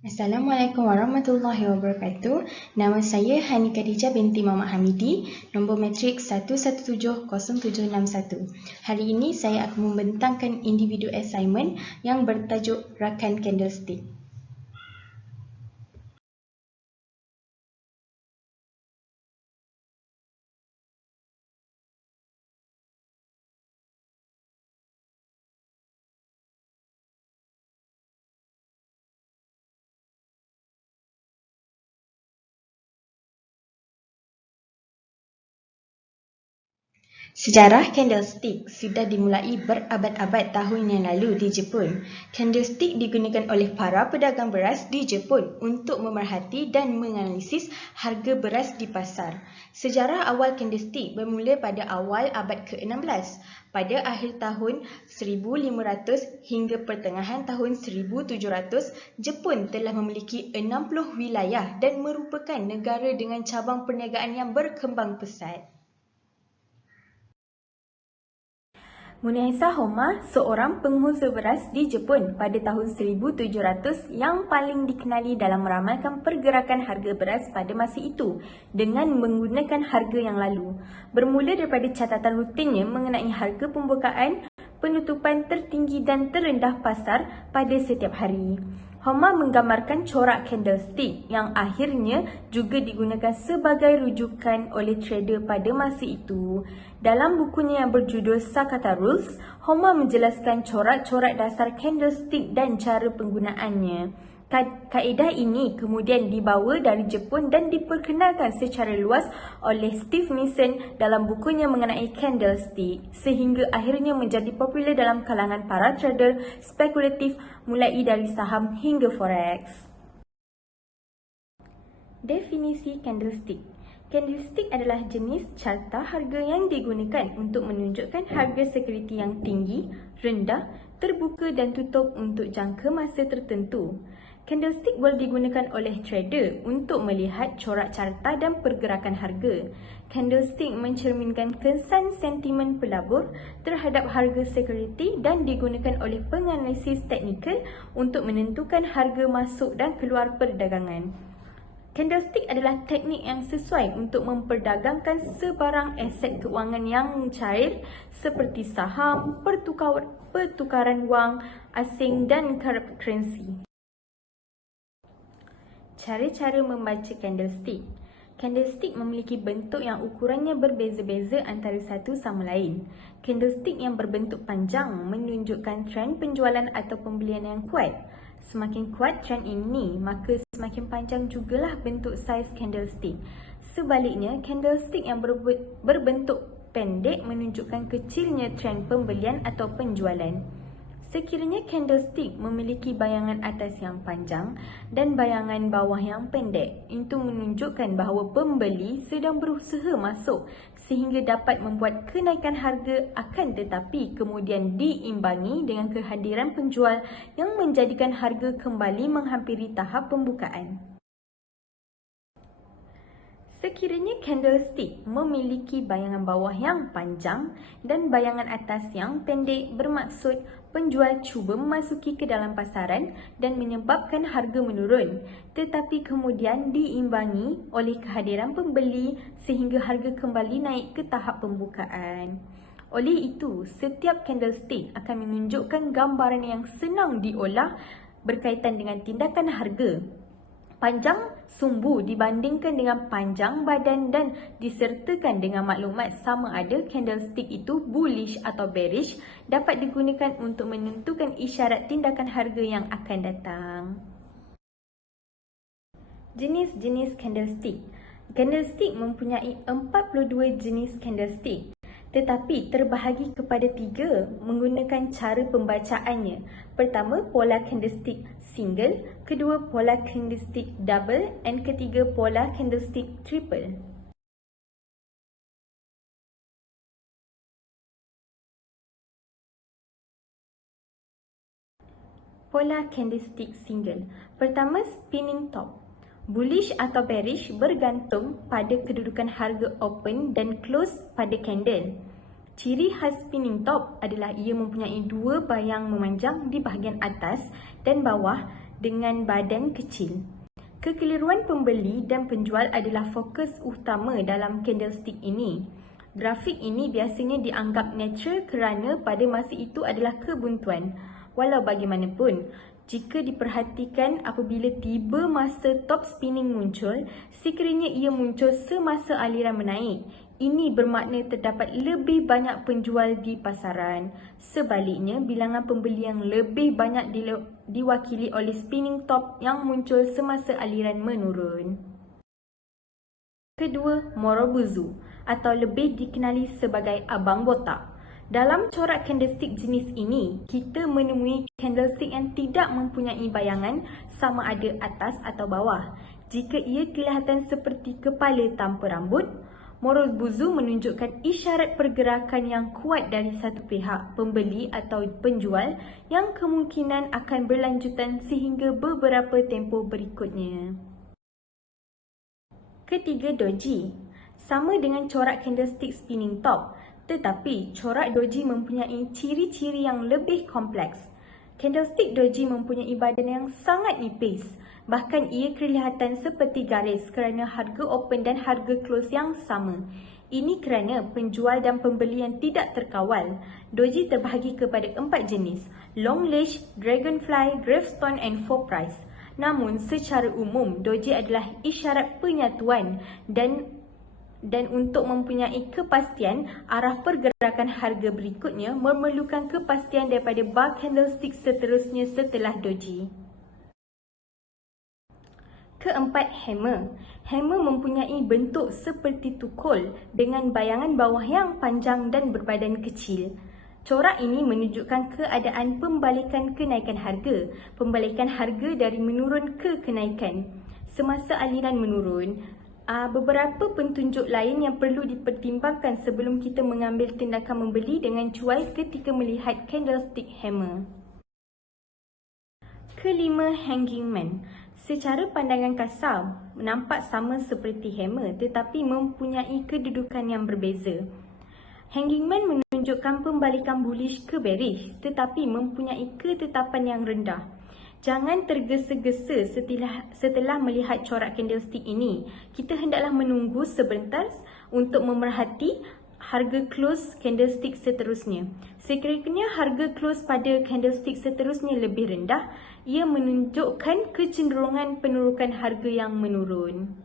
Assalamualaikum warahmatullahi wabarakatuh. Nama saya Hani Khadijah binti Muhammad Hamidi, nombor matrik 1170761. Hari ini saya akan membentangkan individu assignment yang bertajuk Rakan Candlestick. Sejarah candlestick sudah dimulai berabad-abad tahun yang lalu di Jepun. Candlestick digunakan oleh para pedagang beras di Jepun untuk memerhati dan menganalisis harga beras di pasar. Sejarah awal candlestick bermula pada awal abad ke-16. Pada akhir tahun 1500 hingga pertengahan tahun 1700, Jepun telah memiliki 60 wilayah dan merupakan negara dengan cabang perniagaan yang berkembang pesat. Munehisa Homma, seorang pengusaha beras di Jepun pada tahun 1700 yang paling dikenali dalam meramalkan pergerakan harga beras pada masa itu dengan menggunakan harga yang lalu. Bermula daripada catatan rutinnya mengenai harga pembukaan, penutupan tertinggi dan terendah pasar pada setiap hari. Homma menggambarkan corak candlestick yang akhirnya juga digunakan sebagai rujukan oleh trader pada masa itu. Dalam bukunya yang berjudul Sakata Rules, Homma menjelaskan corak-corak dasar candlestick dan cara penggunaannya. Kaedah ini kemudian dibawa dari Jepun dan diperkenalkan secara luas oleh Steve Mason dalam bukunya mengenai candlestick sehingga akhirnya menjadi popular dalam kalangan para trader spekulatif mulai dari saham hingga forex. Definisi candlestick. Candlestick adalah jenis carta harga yang digunakan untuk menunjukkan harga sekuriti yang tinggi, rendah, terbuka dan tutup untuk jangka masa tertentu. Candlestick boleh digunakan oleh trader untuk melihat corak carta dan pergerakan harga. Candlestick mencerminkan kesan sentimen pelabur terhadap harga sekuriti dan digunakan oleh penganalisis teknikal untuk menentukan harga masuk dan keluar perdagangan. Candlestick adalah teknik yang sesuai untuk memperdagangkan sebarang aset keuangan yang cair seperti saham, pertukaran wang asing dan cryptocurrency. Cara-cara membaca candlestick. Candlestick memiliki bentuk yang ukurannya berbeza-beza antara satu sama lain. Candlestick yang berbentuk panjang menunjukkan trend penjualan atau pembelian yang kuat. Semakin kuat trend ini, maka semakin panjang jugalah bentuk saiz candlestick. Sebaliknya, candlestick yang berbentuk pendek menunjukkan kecilnya trend pembelian atau penjualan. Sekiranya candlestick memiliki bayangan atas yang panjang dan bayangan bawah yang pendek, itu menunjukkan bahawa pembeli sedang berusaha masuk sehingga dapat membuat kenaikan harga, akan tetapi kemudian diimbangi dengan kehadiran penjual yang menjadikan harga kembali menghampiri tahap pembukaan. Sekiranya candlestick memiliki bayangan bawah yang panjang dan bayangan atas yang pendek, bermaksud penjual cuba memasuki ke dalam pasaran dan menyebabkan harga menurun, tetapi kemudian diimbangi oleh kehadiran pembeli sehingga harga kembali naik ke tahap pembukaan. Oleh itu, setiap candlestick akan menunjukkan gambaran yang senang diolah berkaitan dengan tindakan harga. Panjang sumbu dibandingkan dengan panjang badan dan disertakan dengan maklumat sama ada candlestick itu bullish atau bearish dapat digunakan untuk menentukan isyarat tindakan harga yang akan datang. Jenis-jenis candlestick. Candlestick mempunyai 42 jenis candlestick, tetapi terbahagi kepada 3 menggunakan cara pembacaannya. Pertama, pola candlestick single, kedua pola candlestick double, dan ketiga pola candlestick triple. Pola candlestick single. Pertama, spinning top. Bullish atau bearish bergantung pada kedudukan harga open dan close pada candle. Ciri khas spinning top adalah ia mempunyai 2 bayang memanjang di bahagian atas dan bawah dengan badan kecil. Kekeliruan pembeli dan penjual adalah fokus utama dalam candlestick ini. Grafik ini biasanya dianggap natural kerana pada masa itu adalah kebuntuan. Walau bagaimanapun, jika diperhatikan apabila tiba masa top spinning muncul, sekiranya ia muncul semasa aliran menaik, ini bermakna terdapat lebih banyak penjual di pasaran. Sebaliknya, bilangan pembeli yang lebih banyak diwakili oleh spinning top yang muncul semasa aliran menurun. Kedua, Morobuzu atau lebih dikenali sebagai abang botak. Dalam corak candlestick jenis ini, kita menemui candlestick yang tidak mempunyai bayangan sama ada atas atau bawah. Jika ia kelihatan seperti kepala tanpa rambut, Morobuzu menunjukkan isyarat pergerakan yang kuat dari satu pihak, pembeli atau penjual, yang kemungkinan akan berlanjutan sehingga beberapa tempoh berikutnya. Ketiga, doji. Sama dengan corak candlestick spinning top, tetapi corak doji mempunyai ciri-ciri yang lebih kompleks. Candlestick doji mempunyai badan yang sangat nipis, bahkan ia kelihatan seperti garis kerana harga open dan harga close yang sama. Ini kerana penjual dan pembeli yang tidak terkawal. Doji terbahagi kepada 4 jenis: long leash, dragonfly, gravestone and four price. Namun, secara umum, doji adalah isyarat penyatuan dan untuk mempunyai kepastian, arah pergerakan harga berikutnya memerlukan kepastian daripada bar candlestick seterusnya setelah doji. Keempat, hammer. Hammer mempunyai bentuk seperti tukul dengan bayangan bawah yang panjang dan berbadan kecil. Corak ini menunjukkan keadaan pembalikan kenaikan harga, pembalikan harga dari menurun ke kenaikan. Semasa aliran menurun, beberapa petunjuk lain yang perlu dipertimbangkan sebelum kita mengambil tindakan membeli dengan jual ketika melihat candlestick hammer. Kelima, hanging man. Secara pandangan kasar, nampak sama seperti hammer tetapi mempunyai kedudukan yang berbeza. Hanging man menunjukkan pembalikan bullish ke bearish tetapi mempunyai ketetapan yang rendah. Jangan tergesa-gesa setelah melihat corak candlestick ini. Kita hendaklah menunggu sebentar untuk memerhati harga close candlestick seterusnya. Sekiranya harga close pada candlestick seterusnya lebih rendah, ia menunjukkan kecenderungan penurunan harga yang menurun.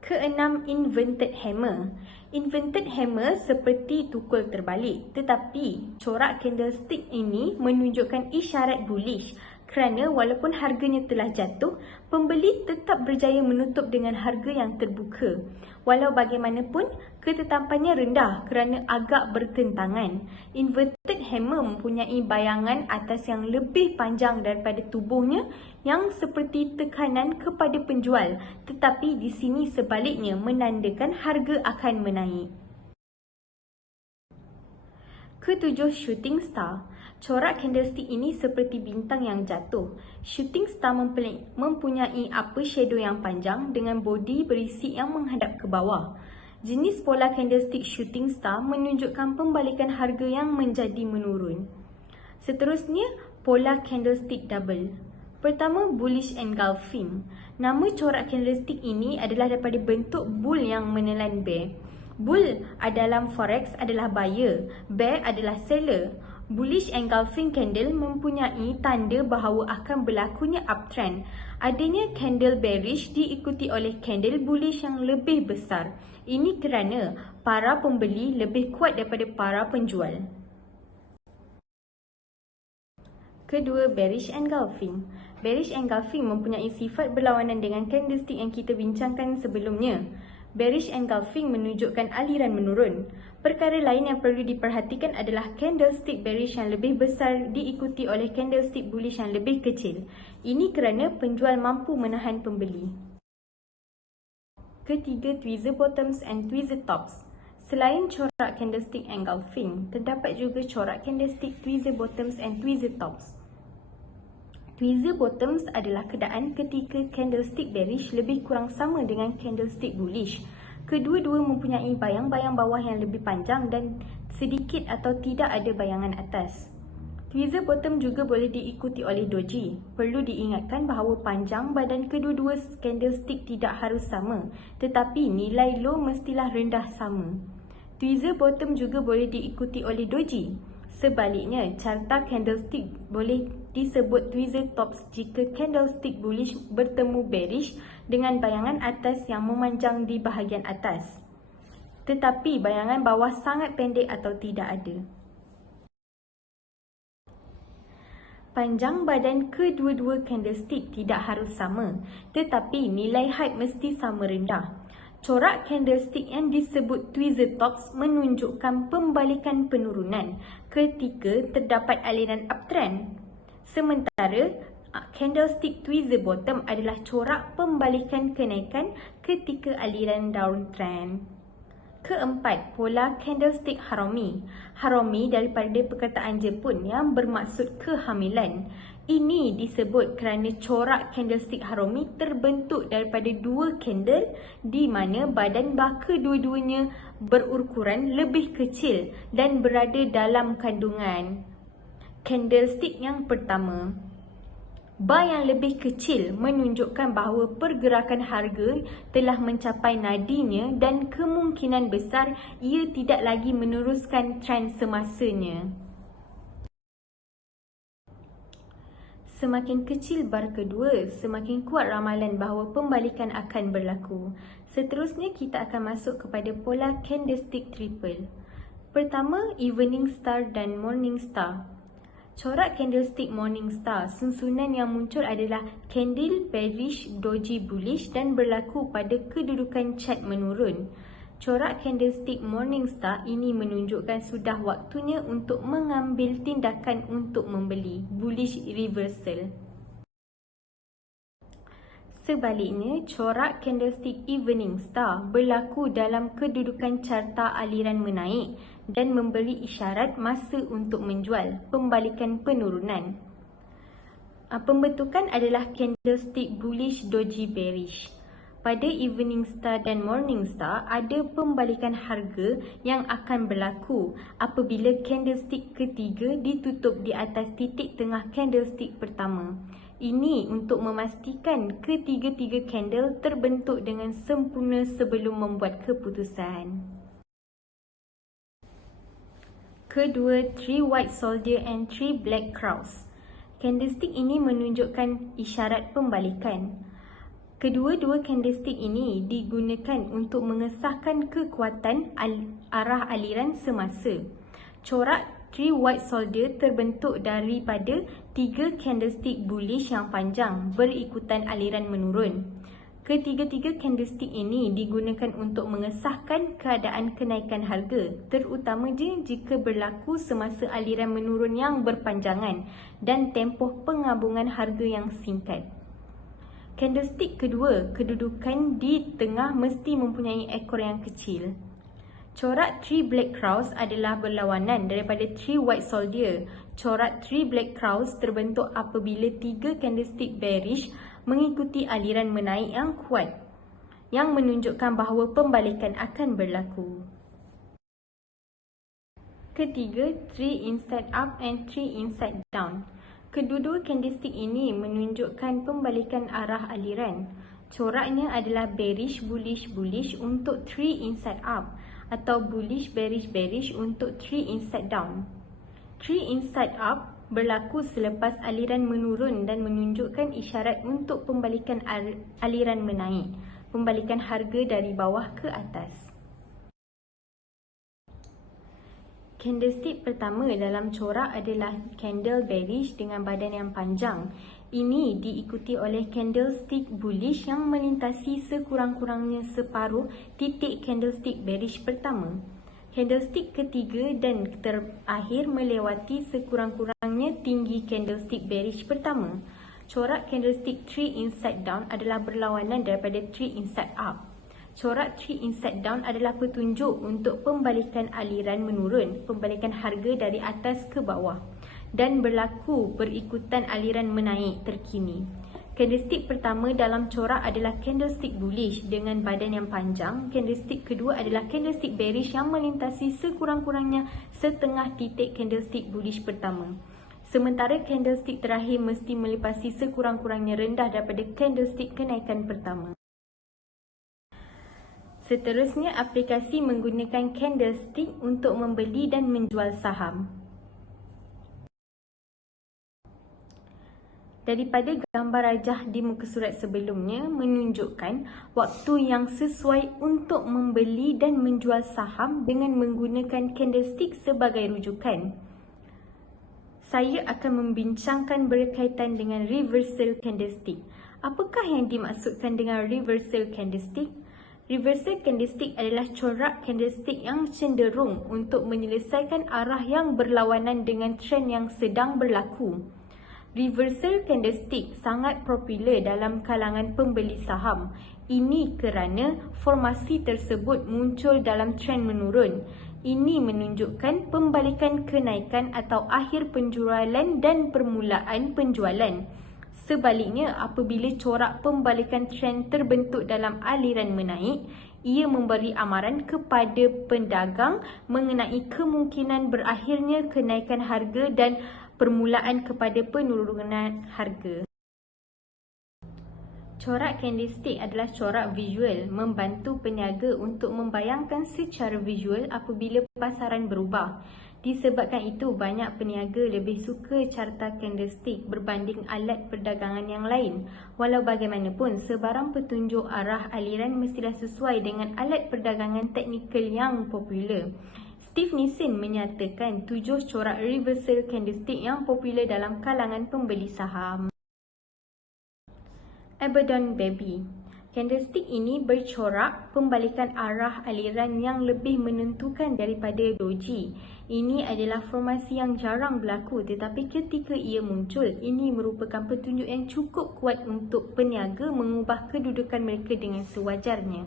Keenam, inverted hammer. Inverted hammer seperti tukul terbalik, tetapi corak candlestick ini menunjukkan isyarat bullish kerana walaupun harganya telah jatuh, pembeli tetap berjaya menutup dengan harga yang terbuka. Walau bagaimanapun, ketetapannya rendah kerana agak bertentangan. Inverted hammer mempunyai bayangan atas yang lebih panjang daripada tubuhnya yang seperti tekanan kepada penjual, tetapi di sini sebaliknya menandakan harga akan menaik. Ketujuh, shooting star. Corak candlestick ini seperti bintang yang jatuh. Shooting star mempunyai upper shadow yang panjang dengan bodi berisi yang menghadap ke bawah. Jenis pola candlestick shooting star menunjukkan pembalikan harga yang menjadi menurun. Seterusnya, pola candlestick double. Pertama, bullish engulfing. Nama corak candlestick ini adalah daripada bentuk bull yang menelan bear. Bull dalam forex adalah buyer, bear adalah seller. Bullish engulfing candle mempunyai tanda bahawa akan berlakunya uptrend. Adanya candle bearish diikuti oleh candle bullish yang lebih besar. Ini kerana para pembeli lebih kuat daripada para penjual. Kedua, bearish engulfing. Bearish engulfing mempunyai sifat berlawanan dengan candlestick yang kita bincangkan sebelumnya. Bearish engulfing menunjukkan aliran menurun. Perkara lain yang perlu diperhatikan adalah candlestick bearish yang lebih besar diikuti oleh candlestick bullish yang lebih kecil. Ini kerana penjual mampu menahan pembeli. Ketiga, tweezer bottoms and tweezer tops. Selain corak candlestick engulfing, terdapat juga corak candlestick tweezer bottoms and tweezer tops. Tweezer bottoms adalah keadaan ketika candlestick bearish lebih kurang sama dengan candlestick bullish. Kedua-dua mempunyai bayang-bayang bawah yang lebih panjang dan sedikit atau tidak ada bayangan atas. Tweezer bottom juga boleh diikuti oleh doji. Perlu diingatkan bahawa panjang badan kedua-dua candlestick tidak harus sama, tetapi nilai low mestilah rendah sama. Tweezer bottom juga boleh diikuti oleh doji. Sebaliknya, carta candlestick boleh disebut tweezer tops jika candlestick bullish bertemu bearish dengan bayangan atas yang memanjang di bahagian atas, tetapi bayangan bawah sangat pendek atau tidak ada. Panjang badan kedua-dua candlestick tidak harus sama, tetapi nilai height mesti sama rendah. Corak candlestick yang disebut tweezer tops menunjukkan pembalikan penurunan ketika terdapat aliran uptrend. Sementara candlestick tweezer bottom adalah corak pembalikan kenaikan ketika aliran downtrend. Keempat, pola candlestick harami. Harami daripada perkataan Jepun yang bermaksud kehamilan. Ini disebut kerana corak candlestick harami terbentuk daripada dua candle di mana badan bar kedua-duanya berukuran lebih kecil dan berada dalam kandungan. Candlestick yang pertama, bar yang lebih kecil menunjukkan bahawa pergerakan harga telah mencapai nadinya dan kemungkinan besar ia tidak lagi meneruskan trend semasanya. Semakin kecil bar kedua, semakin kuat ramalan bahawa pembalikan akan berlaku. Seterusnya kita akan masuk kepada pola candlestick triple. Pertama, evening star dan morning star. Corak candlestick morning star, susunan yang muncul adalah candle bearish, doji bullish dan berlaku pada kedudukan chart menurun. Corak candlestick morning star ini menunjukkan sudah waktunya untuk mengambil tindakan untuk membeli, bullish reversal. Sebaliknya, corak candlestick evening star berlaku dalam kedudukan carta aliran menaik dan memberi isyarat masa untuk menjual, pembalikan penurunan. Pembentukan adalah candlestick bullish, doji bearish. Pada evening star dan morning star, ada pembalikan harga yang akan berlaku apabila candlestick ketiga ditutup di atas titik tengah candlestick pertama. Ini untuk memastikan ketiga-tiga candle terbentuk dengan sempurna sebelum membuat keputusan. Kedua, 3 white soldier and 3 black crows. Candlestick ini menunjukkan isyarat pembalikan. Kedua-dua candlestick ini digunakan untuk mengesahkan kekuatan arah aliran semasa. Corak 3 white soldier terbentuk daripada 3 candlestick bullish yang panjang berikutan aliran menurun. Ketiga-tiga candlestick ini digunakan untuk mengesahkan keadaan kenaikan harga, terutamanya jika berlaku semasa aliran menurun yang berpanjangan dan tempoh penggabungan harga yang singkat. Candlestick kedua, kedudukan di tengah mesti mempunyai ekor yang kecil. Corak 3 black crows adalah berlawanan daripada 3 white soldier. Corak 3 black crows terbentuk apabila 3 candlestick bearish mengikuti aliran menaik yang kuat, yang menunjukkan bahawa pembalikan akan berlaku. Ketiga, 3 inside up and 3 inside down. Kedua-dua candlestick ini menunjukkan pembalikan arah aliran. Coraknya adalah bearish, bullish, bullish untuk 3 inside up atau bullish, bearish, bearish untuk 3 inside down. 3 inside up berlaku selepas aliran menurun dan menunjukkan isyarat untuk pembalikan aliran menaik, pembalikan harga dari bawah ke atas. Candlestick pertama dalam corak adalah candle bearish dengan badan yang panjang. Ini diikuti oleh candlestick bullish yang melintasi sekurang-kurangnya separuh titik candlestick bearish pertama. Candlestick ketiga dan terakhir melewati sekurang-kurangnya tinggi candlestick bearish pertama. Corak candlestick 3 inside down adalah berlawanan daripada 3 inside up. Corak 3 inside down adalah petunjuk untuk pembalikan aliran menurun, pembalikan harga dari atas ke bawah dan berlaku berikutan aliran menaik terkini. Candlestick pertama dalam corak adalah candlestick bullish dengan badan yang panjang. Candlestick kedua adalah candlestick bearish yang melintasi sekurang-kurangnya setengah titik candlestick bullish pertama. Sementara candlestick terakhir mesti melepasi sekurang-kurangnya rendah daripada candlestick kenaikan pertama. Seterusnya, aplikasi menggunakan candlestick untuk membeli dan menjual saham. Daripada gambar rajah di muka surat sebelumnya menunjukkan waktu yang sesuai untuk membeli dan menjual saham dengan menggunakan candlestick sebagai rujukan. Saya akan membincangkan berkaitan dengan reversal candlestick. Apakah yang dimaksudkan dengan reversal candlestick? Reversal candlestick adalah corak candlestick yang cenderung untuk menyelesaikan arah yang berlawanan dengan trend yang sedang berlaku. Reversal candlestick sangat popular dalam kalangan pembeli saham. Ini kerana formasi tersebut muncul dalam trend menurun. Ini menunjukkan pembalikan kenaikan atau akhir penjualan dan permulaan penjualan. Sebaliknya, apabila corak pembalikan trend terbentuk dalam aliran menaik, ia memberi amaran kepada pedagang mengenai kemungkinan berakhirnya kenaikan harga dan permulaan kepada penurunan harga. Corak candlestick adalah corak visual, membantu peniaga untuk membayangkan secara visual apabila pasaran berubah. Disebabkan itu, banyak peniaga lebih suka carta candlestick berbanding alat perdagangan yang lain. Walau bagaimanapun, sebarang petunjuk arah aliran mestilah sesuai dengan alat perdagangan teknikal yang popular. Steve Nissen menyatakan 7 corak reversal candlestick yang popular dalam kalangan pembeli saham. Abaddon Baby. Candlestick ini bercorak pembalikan arah aliran yang lebih menentukan daripada doji. Ini adalah formasi yang jarang berlaku, tetapi ketika ia muncul, ini merupakan petunjuk yang cukup kuat untuk peniaga mengubah kedudukan mereka dengan sewajarnya.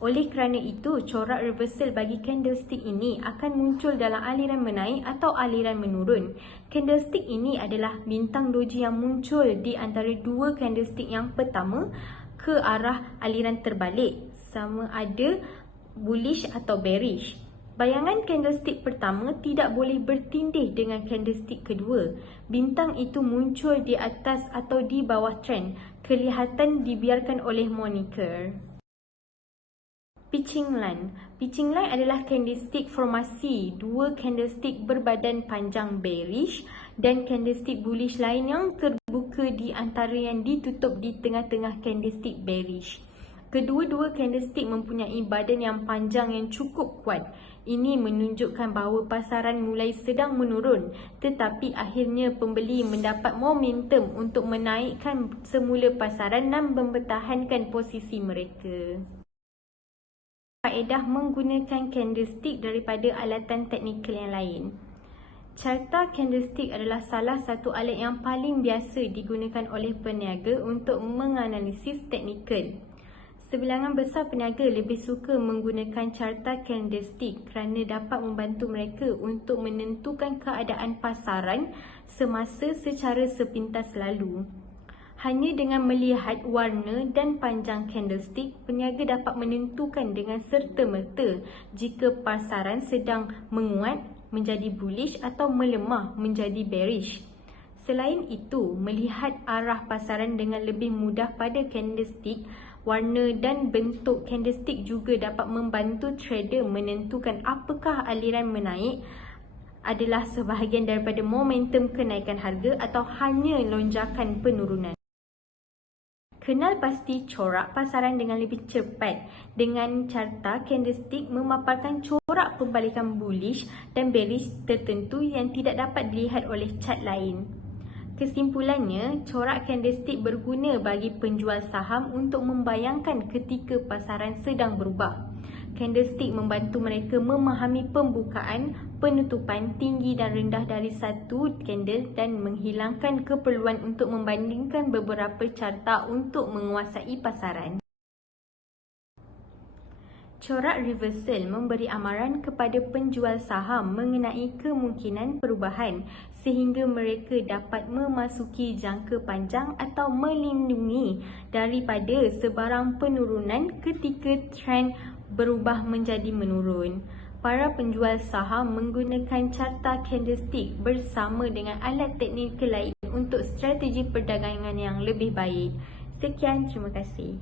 Oleh kerana itu, corak reversal bagi candlestick ini akan muncul dalam aliran menaik atau aliran menurun. Candlestick ini adalah bintang doji yang muncul di antara dua candlestick yang pertama ke arah aliran terbalik, sama ada bullish atau bearish. Bayangan candlestick pertama tidak boleh bertindih dengan candlestick kedua. Bintang itu muncul di atas atau di bawah trend, kelihatan dibiarkan oleh monitor. Pitching line. Pitching line adalah candlestick formasi dua candlestick berbadan panjang bearish dan candlestick bullish lain yang terbuka di antara yang ditutup di tengah-tengah candlestick bearish. Kedua-dua candlestick mempunyai badan yang panjang yang cukup kuat. Ini menunjukkan bahawa pasaran mulai sedang menurun, tetapi akhirnya pembeli mendapat momentum untuk menaikkan semula pasaran dan mempertahankan posisi mereka. Faedah menggunakan candlestick daripada alatan teknikal yang lain. Carta candlestick adalah salah satu alat yang paling biasa digunakan oleh peniaga untuk menganalisis teknikal. Sebilangan besar peniaga lebih suka menggunakan carta candlestick kerana dapat membantu mereka untuk menentukan keadaan pasaran semasa secara sepintas lalu. Hanya dengan melihat warna dan panjang candlestick, peniaga dapat menentukan dengan serta-merta jika pasaran sedang menguat menjadi bullish atau melemah menjadi bearish. Selain itu, melihat arah pasaran dengan lebih mudah pada candlestick, warna dan bentuk candlestick juga dapat membantu trader menentukan apakah aliran menaik adalah sebahagian daripada momentum kenaikan harga atau hanya lonjakan penurunan. Kenal pasti corak pasaran dengan lebih cepat. Dengan carta candlestick memaparkan corak pembalikan bullish dan bearish tertentu yang tidak dapat dilihat oleh chart lain. Kesimpulannya, corak candlestick berguna bagi penjual saham untuk membayangkan ketika pasaran sedang berubah. Candlestick membantu mereka memahami pembukaan, penutupan, tinggi dan rendah dari satu candle dan menghilangkan keperluan untuk membandingkan beberapa carta untuk menguasai pasaran. Corak reversal memberi amaran kepada penjual saham mengenai kemungkinan perubahan sehingga mereka dapat memasuki jangka panjang atau melindungi daripada sebarang penurunan ketika trend berubah menjadi menurun. Para penjual saham menggunakan carta candlestick bersama dengan alat teknikal lain untuk strategi perdagangan yang lebih baik. Sekian, terima kasih.